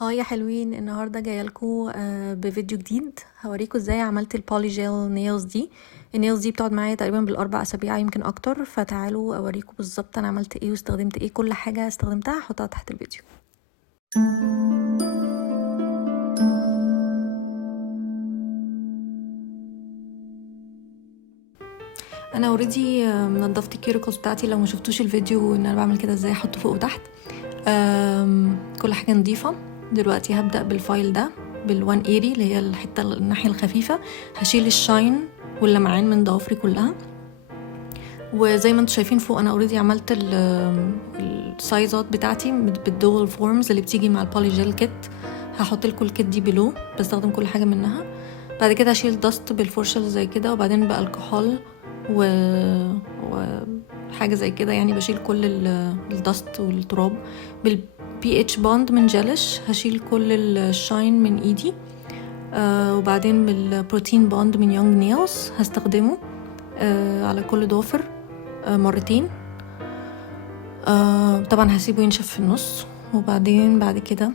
هاي يا حلوين، النهارده جايه لكم بفيديو جديد. هوريكم ازاي عملت البولي جيل نيلز دي. النيلز دي بتقعد معايا تقريبا بالاربع اسابيع يمكن اكتر، فتعالوا اوريكم بالظبط انا عملت ايه واستخدمت ايه. كل حاجه استخدمتها هحطها تحت الفيديو. انا اوريدي نضفت الكيوريكلز بتاعتي. لو ما شفتوش الفيديو ان انا بعمل كده ازاي احطه فوق وتحت، كل حاجه نظيفه. دلوقتي هبدا بالفايل ده بال180 اللي هي الحته الناحيه الخفيفه. هشيل الشاين واللمعان من ضوافري كلها. وزي ما انتم شايفين فوق انا اوريدي عملت السايزات بتاعتي بالدول فورمز اللي بتيجي مع البولي جيل كيت. هحط لكم الكيت دي بلو، بستخدم كل حاجه منها. بعد كده هشيل دست بالفرشه زي كده، وبعدين بالكحول وحاجه زي كده، يعني بشيل كل الدست والتراب. بالبي اتش باند من جلش هشيل كل الشاين من ايدي. وبعدين بالبروتين باند من يونج نيلز هستخدمه على كل ضافر مرتين. طبعا هسيبه ينشف في النص. وبعدين بعد كده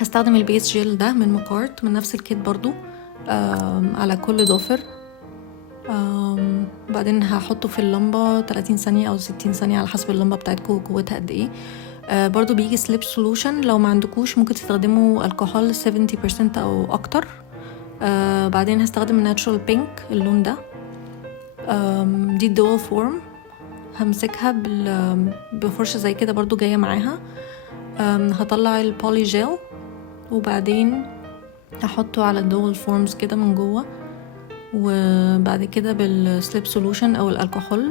هستخدم البيس جيل ده من مكارت من نفس الكيت برضو على كل ضافر. بعدين هحطه في اللمبة 30 ثانية أو 60 ثانية على حسب اللمبة بتاعتكم قوتها قد ايه. برضو بيجي سليب سولوشن، لو ما عندكوش ممكن تستخدموا الكحول 70% أو أكتر. بعدين هستخدم الناتشورال بينك اللون ده. دي الدول فورم. همسكها بفرشة زي كده برضو جاية معاها. هطلع البولي جيل وبعدين هحطه على الدول فورمز كده من جوه. وبعد كده بالسليب سولوشن او الكحول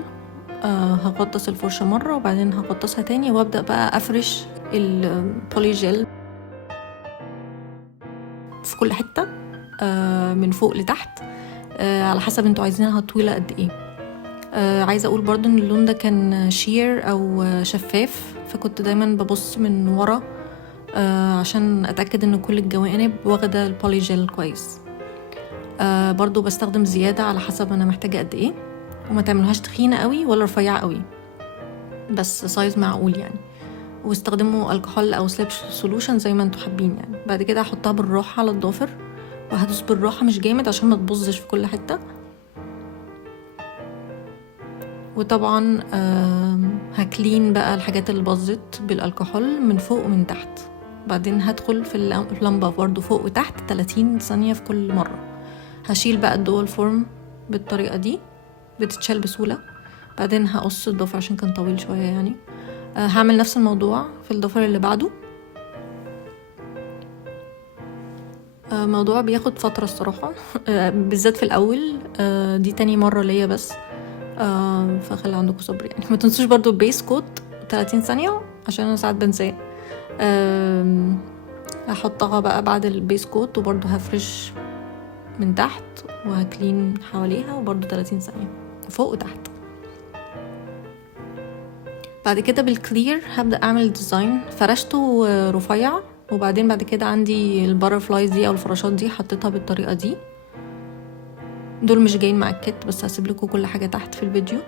هغطس الفرشة مرة وبعدين هغطسها تاني، وابدأ بقى افرش البولي جيل في كل حتة من فوق لتحت على حسب انتوا عايزينها طويلة قد ايه. عايزة اقول برضو ان اللون ده كان شير او شفاف، فكنت دايما ببص من ورا عشان اتأكد ان كل الجوانب واخدة البولي جيل كويس. برضو بستخدم زيادة على حسب انا محتاجة قد ايه، وما تعملوهاش تخينة قوي ولا رفيعة قوي، بس سايز معقول يعني. واستخدموا الكحول او سليب سولوشن زي ما انتوا حابين يعني. بعد كده هحطها بالراحة على الضافر، وهدوس بالراحة مش جامد عشان ما تبوظش في كل حتة. وطبعا هكلين بقى الحاجات اللي باظت بالالكحول من فوق ومن تحت. بعدين هدخل في اللمبة برضو فوق وتحت 30 ثانية في كل مرة. هشيل بقى الدول فورم بالطريقة دي، بتتشال بسهولة. بعدين هقص الضفر عشان كان طويل شوية يعني. هعمل نفس الموضوع في الضفر اللي بعده. موضوع بياخد فترة الصراحة بالذات في الأول. دي تاني مرة ليا بس. فخلي عندكم صبر يعني. ما تنسوش برضو البيس كوت 30 ثانية عشان أنا ساعات بنساه. هحطها بقى بعد البيس كوت، وبرضو هفرش من تحت وهكلين حواليها، وبرضو 30 ثانية فوق وتحت. بعد كده بالكلير هبدأ أعمل ديزاين. فرشته رفيع، وبعدين بعد كده عندي البارفلايز دي أو الفراشات دي حطيتها بالطريقة دي. دول مش جايين مع الكت، بس هسيب لكم كل حاجة تحت في الفيديو.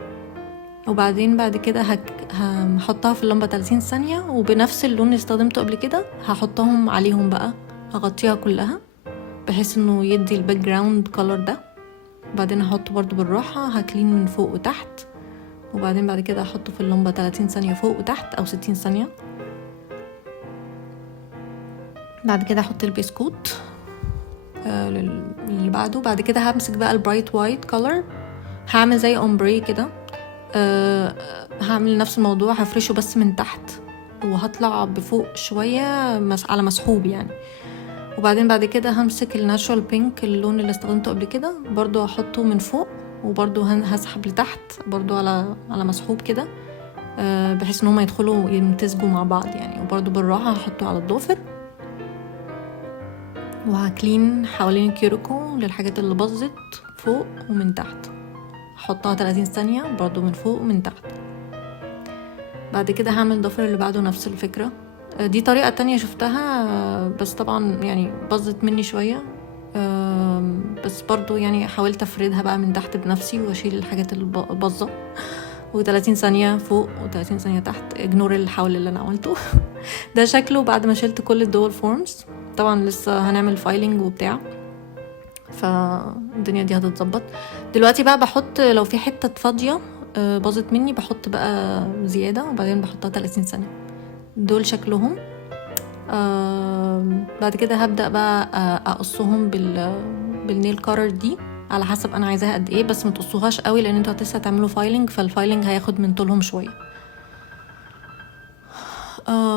وبعدين بعد كده هحطها في اللمبة 30 ثانية، وبنفس اللون اللي استخدمته قبل كده هحطهم عليهم بقى. هغطيها كلها بحيث انه يدي الباك جراوند كولر ده. بعدين هحطه برضو بالراحة، هكلين من فوق وتحت. وبعدين بعد كده هحطه في اللمبة 30 ثانية فوق وتحت أو 60 ثانية. بعد كده هحط البسكوت اللي بعده. بعد كده همسك بقى البرايت وايت كولر، هعمل زي اومبري كده. هعمل نفس الموضوع، هفرشه بس من تحت وهطلع بفوق شوية على مسحوب يعني. وبعدين بعد كده همسك الناتشورال بينك اللون اللي استخدمته قبل كده، برضو هحطه من فوق، وبرضو هسحب لتحت برضو على مسحوب كده بحيث ان هما يدخلوا يمتزجوا مع بعض يعني. وبرضو بالراحة هحطه على الضوافر، وهكلين حوالين الكيوريكو للحاجات اللي باظت فوق ومن تحت. هحطها 30 ثانية برضو من فوق ومن تحت. بعد كده هعمل الضفر اللي بعده نفس الفكرة. دي طريقة تانية شفتها بس طبعا يعني باظت مني شوية. بس برضو يعني حاولت افردها بقى من تحت بنفسي واشيل الحاجات اللي باظة. و30 ثانية فوق و30 ثانية تحت. اجنور الحول اللي انا عملته. ده شكله بعد ما شلت كل الدول فورمز. طبعا لسه هنعمل فايلنج وبتاع، فالدنيا دي هتتظبط. دلوقتي بقى بحط لو في حتة فاضية باظت مني بحط بقى زيادة وبعدين بحطها 30 ثانية. دول شكلهم. بعد كده هبدأ بقى اقصهم بالنيل كارر دي على حسب انا عايزاها قد ايه، بس متقصوهاش قوي لان انتوا لسه هتعملوا فايلنج، فالفايلنج هياخد من طولهم شويه.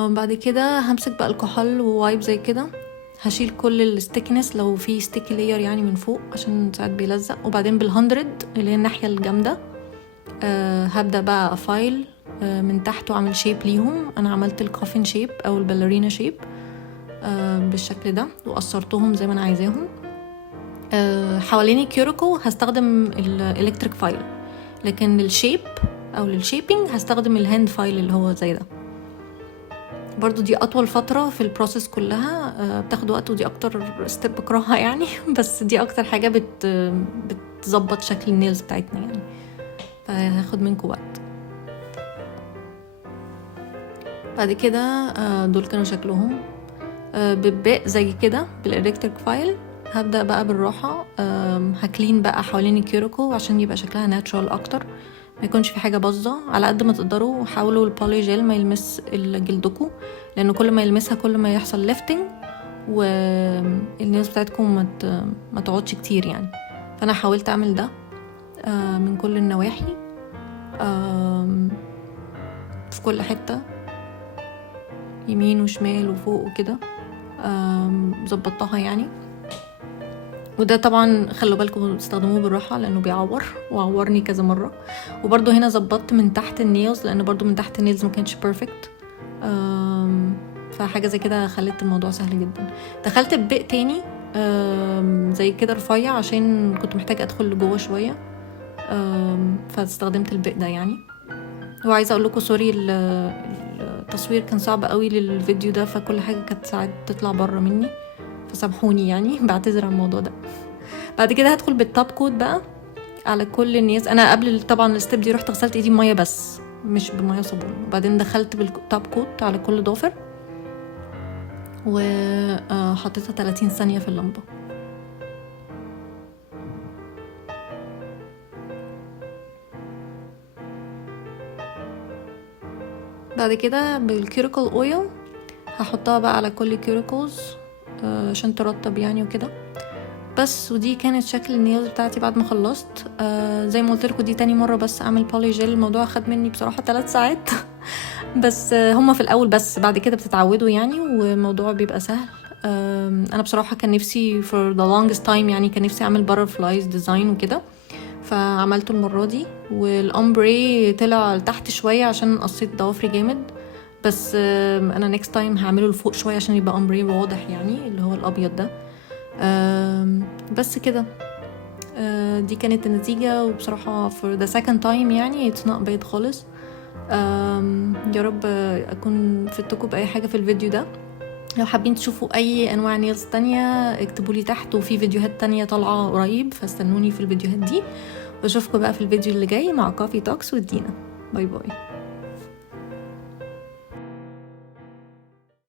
بعد كده همسك بقى الكحول ووايب زي كده، هشيل كل الستيكنس لو في ستيكي لاير يعني من فوق عشان ساعات بيلزق، وبعدين بال100 اللي هي الناحيه الجامده هبدا بقى افايل من تحت واعمل شيب ليهم. انا عملت الكوفين شيب او الباليرينا شيب بالشكل ده وقصرتهم زي ما انا عايزاهم. حوالين الكيوريكو هستخدم الالكتريك فايل، لكن للشيب او للشيبينج هستخدم الهاند فايل اللي هو زي ده. برضو دي اطول فترة في البروسيس كلها، بتاخد وقت، ودي اكتر ستيب بكرهها يعني بس دي اكتر حاجة بتظبط شكل النيلز بتاعتنا يعني، فهاخد منكم وقت. بعد كده دول كانوا شكلهم بباق زي كده بالالكتريك فايل. هبدأ بقى بالراحة هكلين بقى حوالين الكيوريكو عشان يبقى شكلها ناتشورال اكتر، ما يكونش في حاجة باظة. على قد ما تقدروا حاولوا البولي جيل ما يلمس جلدكم، لانه كل ما يلمسها كل ما يحصل ليفتنج والنيلز بتاعتكم ما تقعدش كتير يعني. فانا حاولت اعمل ده من كل النواحي في كل حتة، يمين وشمال وفوق وكده، ظبطتها يعني. وده طبعا خلوا بالكم تستخدموه بالراحة لانه بيعور وعورني كذا مرة. وبرضو هنا ظبطت من تحت النيلز لان برضو من تحت النيلز ما كانش بيرفكت، فحاجة زي كده خلت الموضوع سهل جدا. دخلت ببق تاني زي كده رفيع عشان كنت محتاجة ادخل لجوه شوية، فاستخدمت البق ده يعني. وعايزة اقول لكم سوري التصوير كان صعب قوي للفيديو ده، فكل حاجة كانت ساعات تطلع بره مني، فسامحوني يعني بعتذر عن الموضوع ده. بعد كده هدخل بالتوب كوت بقى على كل الناس. انا قبل طبعا الستيب دي رحت غسلت ايدي بميه بس مش بميه وصابون، وبعدين دخلت بالتوب كوت على كل ضافر وحطيتها 30 ثانيه في اللمبه. بعد كده بالكيوريكل اويل هحطها بقى على كل كيوريكلز عشان ترطب يعني وكده بس. ودي كانت شكل النيلز بتاعتي بعد ما خلصت. زي ما قلت لكم دي تاني مره بس اعمل بولي جيل. الموضوع خد مني بصراحه 3 ساعات بس هما في الاول، بس بعد كده بتتعودوا يعني والموضوع بيبقى سهل. انا بصراحه كان نفسي for the longest time يعني كان نفسي اعمل butterflies ديزاين وكده، فعملته المره دي. والامبري طلع لتحت شويه عشان قصيت ضوافري جامد، بس انا next time هعمله لفوق شويه عشان يبقى امبري واضح يعني اللي هو الابيض ده. بس كده دي كانت النتيجة. وبصراحة for the second time يعني it's not bad خالص. يا رب أكون فدتكم بأي حاجة في الفيديو ده. لو حابين تشوفوا أي أنواع نيلز تانية اكتبوا لي تحت، وفي فيديوهات تانية طالعة قريب فاستنوني في الفيديوهات دي. واشوفكم بقى في الفيديو اللي جاي مع كوفي توكس ودينا. باي باي.